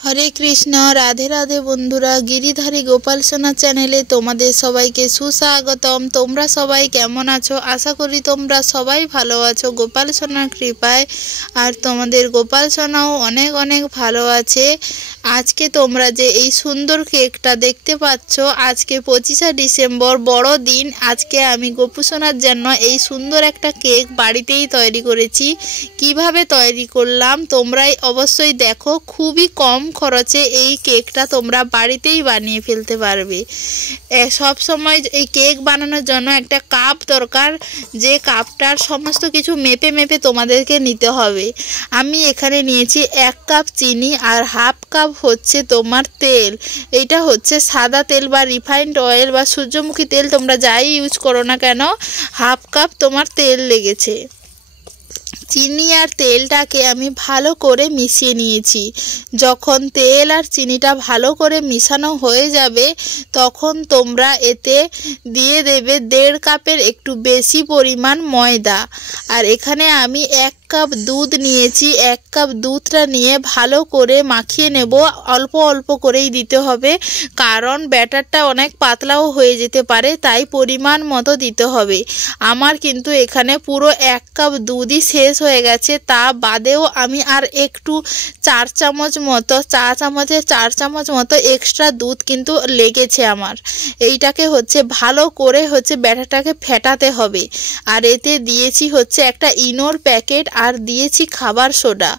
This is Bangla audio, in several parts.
हरे कृष्ण राधे राधे बंधुरा गिरिधारी गोपाल सोना चैनेले तोमादेर सबाइके सुस्वागतम। तोमरा सबाई केमन आछो? आशा करी तोमरा सबाई भालो आछो गोपाल सोनार कृपाय। और तोमादेर गोपाल सोनाओ अनेक अनेक भालो आछे। आज के तोमरा जे एई सुंदर केकटा देखते पाच्छो, आज के 25 डिसेम्बर बड़ो दिन। आज के आमी गोपू सोनार जन्य एई सुंदर एकटा केक बाड़ीतेई तैरी करेछि। किभाबे तैरी करलाम तोमराई अवश्यई देखो। खूबई कम खरचे এই কেকটা তোমরা বাড়িতেই বানিয়ে ফেলতে পারবে। সব সময় এই কেক বানানোর জন্য একটা কাপ দরকার, যে কাপটার সমস্ত কিছু মেপে মেপে তোমাদেরকে নিতে হবে। আমি এখানে নিয়েছি 1 কাপ চিনি আর হাফ কাপ হচ্ছে তোমার তেল। এটা হচ্ছে সাদা তেল বা রিফাইন্ড অয়েল বা সূর্যমুখী তেল, তোমরা যাই ইউজ করো না কেন হাফ কাপ তোমার তেল লেগেছে। চিনি আর তেলটাকে আমি ভালো করে মিশিয়ে নিয়েছি। যখন তেল আর চিনিটা ভালো করে মিশানো হয়ে যাবে তখন তোমরা এতে দিয়ে দেবে 1.5 কাপের একটু বেশি পরিমাণ ময়দা। আর এখানে আমি 1 কাপ দুধ নিয়েছি। 1 কাপ দুধটা নিয়ে ভালো করে মাখিয়ে নেব। অল্প অল্প করেই দিতে হবে, কারণ ব্যাটারটা অনেক পাতলাও হয়ে যেতে পারে, তাই পরিমাণ মতো দিতে হবে। আমার কিন্তু এখানে পুরো 1 কাপ দুধই শেষ হয়ে গেছে। তা বাদেও আমি আর একটু 4 চামচ মতো, চা চামচের 4 চামচ মতো এক্সট্রা দুধ কিন্তু লেগেছে আমার। এইটাকে হচ্ছে ভালো করে হচ্ছে ব্যাটারটাকে ফেটাতে হবে। আর এতে দিয়েছি হচ্ছে একটা ইনোর প্যাকেট আর দিয়েছি খাবার সোডা।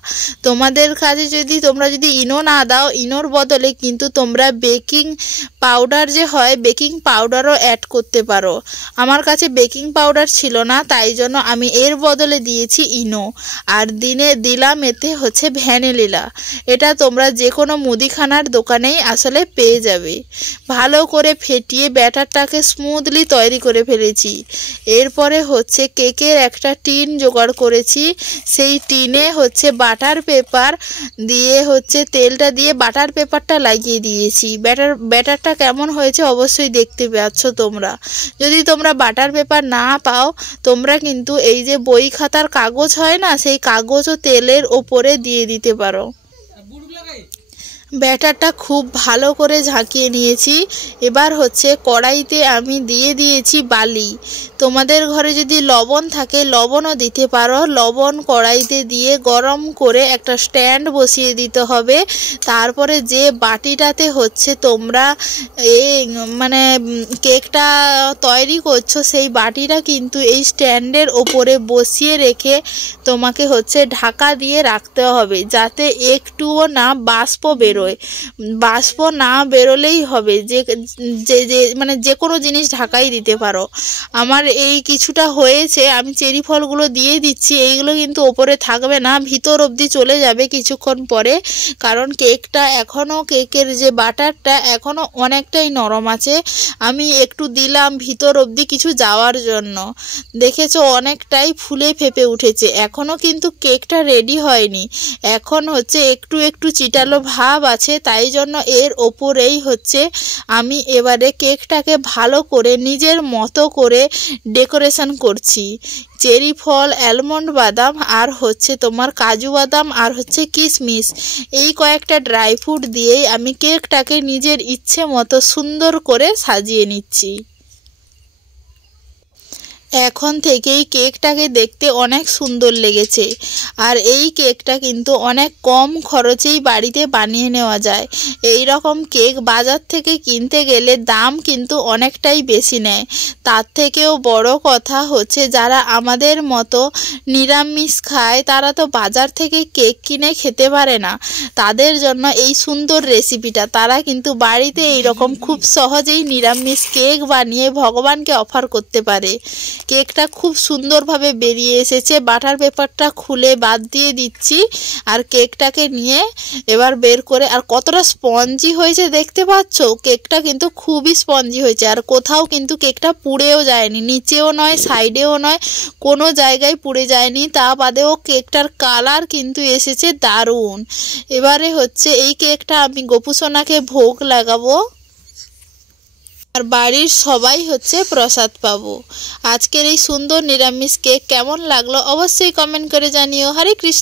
তোমাদের কাছে তোমরা যদি ইনো না দাও, ইনোর বদলে কিন্তু তোমরা বেকিং পাউডার যে হয় বেকিং পাউডারও অ্যাড করতে পারো। আমার কাছে বেকিং পাউডার ছিল না, তাই জন্য আমি এর বদলে দিয়েছি ইনো। আর দিলাম এতে হচ্ছে ভ্যানিলা। এটা তোমরা যে কোনো মুদিখানার দোকানেই আসলে পেয়ে যাবে। ভালো করে ফেটিয়ে ব্যাটারটাকে স্মুথলি তৈরি করে ফেলেছি। এরপরে হচ্ছে কেকের একটা টিন জোগাড় করেছি। সেই টিনে হচ্ছে বাটার পেপার দিয়ে হচ্ছে তেলটা দিয়ে বাটার পেপারটা লাগিয়ে দিয়েছি। ব্যাটারটা কেমন হয়েছে অবশ্যই দেখতে পাচ্ছ তোমরা। যদি তোমরা বাটার পেপার না পাও তোমরা কিন্তু এই যে বই খাতার কাগজ হয় না, সেই কাগজও তেলের ওপরে দিয়ে দিতে পারো। ব্যাটারটা খুব ভালো করে ঝাঁকিয়ে নিয়েছি। এবার হচ্ছে কড়াইতে আমি দিয়ে দিয়েছি বালি। তোমাদের ঘরে যদি লবণ থাকে লবণও দিতে পারো। লবণ কড়াইতে দিয়ে গরম করে একটা স্ট্যান্ড বসিয়ে দিতে হবে। তারপরে যে বাটিটাতে হচ্ছে তোমরা মানে কেকটা তৈরি করছো সেই বাটিটা কিন্তু এই স্ট্যান্ডের ওপরে বসিয়ে রেখে তোমাকে হচ্ছে ঢাকা দিয়ে রাখতে হবে, যাতে একটুও না বাষ্প বেরোয়। বাষ্প না বেরোলেই হবে। যে মানে যে কোনো জিনিস ঢাকাই দিতে পারো। আমার এই কিছুটা হয়েছে, আমি চেরি ফলগুলো দিয়ে দিচ্ছি। এইগুলো কিন্তু ওপরে থাকবে না, ভিতর অবধি চলে যাবে কিছুক্ষণ পরে, কারণ কেকটা এখনও কেকের যে বাটারটা এখনও অনেকটাই নরম আছে। আমি একটু দিলাম ভিতর অবধি কিছু যাওয়ার জন্য। দেখেছো অনেকটাই ফুলে ফেপে উঠেছে। এখনও কিন্তু কেকটা রেডি হয়নি, এখন হচ্ছে একটু একটু চিটালো ভাব আছে। তাই জন্য এর ওপরেই হচ্ছে আমি এবারে কেকটাকে ভালো করে নিজের মতো করে ডেকোরেশন করছি। চেরি ফল, অ্যালমন্ড বাদাম আর হচ্ছে তোমার কাজু বাদাম আর হচ্ছে কিশমিশ, এই কয়েকটা ড্রাই ফ্রুট দিয়েই আমি কেকটাকে নিজের ইচ্ছে মতো সুন্দর করে সাজিয়ে নিচ্ছি। এখন থেকেই কেকটাকে দেখতে অনেক সুন্দর লেগেছে। আর এই কেকটা কিন্তু অনেক কম খরচেই বাড়িতে বানিয়ে নেওয়া যায়। এই রকম কেক বাজার থেকে কিনতে গেলে দাম কিন্তু অনেকটাই বেশি নেয়। তার থেকেও বড় কথা হচ্ছে যারা আমাদের মতো নিরামিষ খায় তারা তো বাজার থেকে কেক কিনে খেতে পারে না। তাদের জন্য এই সুন্দর রেসিপিটা, তারা কিন্তু বাড়িতে এই রকম খুব সহজেই নিরামিষ কেক বানিয়ে ভগবানকে অফার করতে পারে। কেকটা খুব সুন্দরভাবে বেরিয়ে এসেছে। বাটার পেপারটা খুলে বাদ দিয়ে দিচ্ছি আর কেকটাকে নিয়ে এবার বের করে, আর কতটা স্পঞ্জি হয়েছে দেখতে পাচ্ছ। কেকটা কিন্তু খুবই স্পঞ্জি হয়েছে, আর কোথাও কিন্তু কেকটা পুড়েও যায়নি, নিচেও নয় সাইডেও নয়, কোনো জায়গায় পুড়ে যায়নি। তা বাদেও কেকটার কালার কিন্তু এসেছে দারুণ। এবারে হচ্ছে এই কেকটা আমি গোপু সোনাকে ভোগ লাগাবো আর বাড়ির সবাই হচ্ছে প্রসাদ পাবো। আজকের এই সুন্দর নিরামিষ কেক কেমন লাগলো অবশ্যই কমেন্ট করে জানিও। হরে কৃষ্ণ।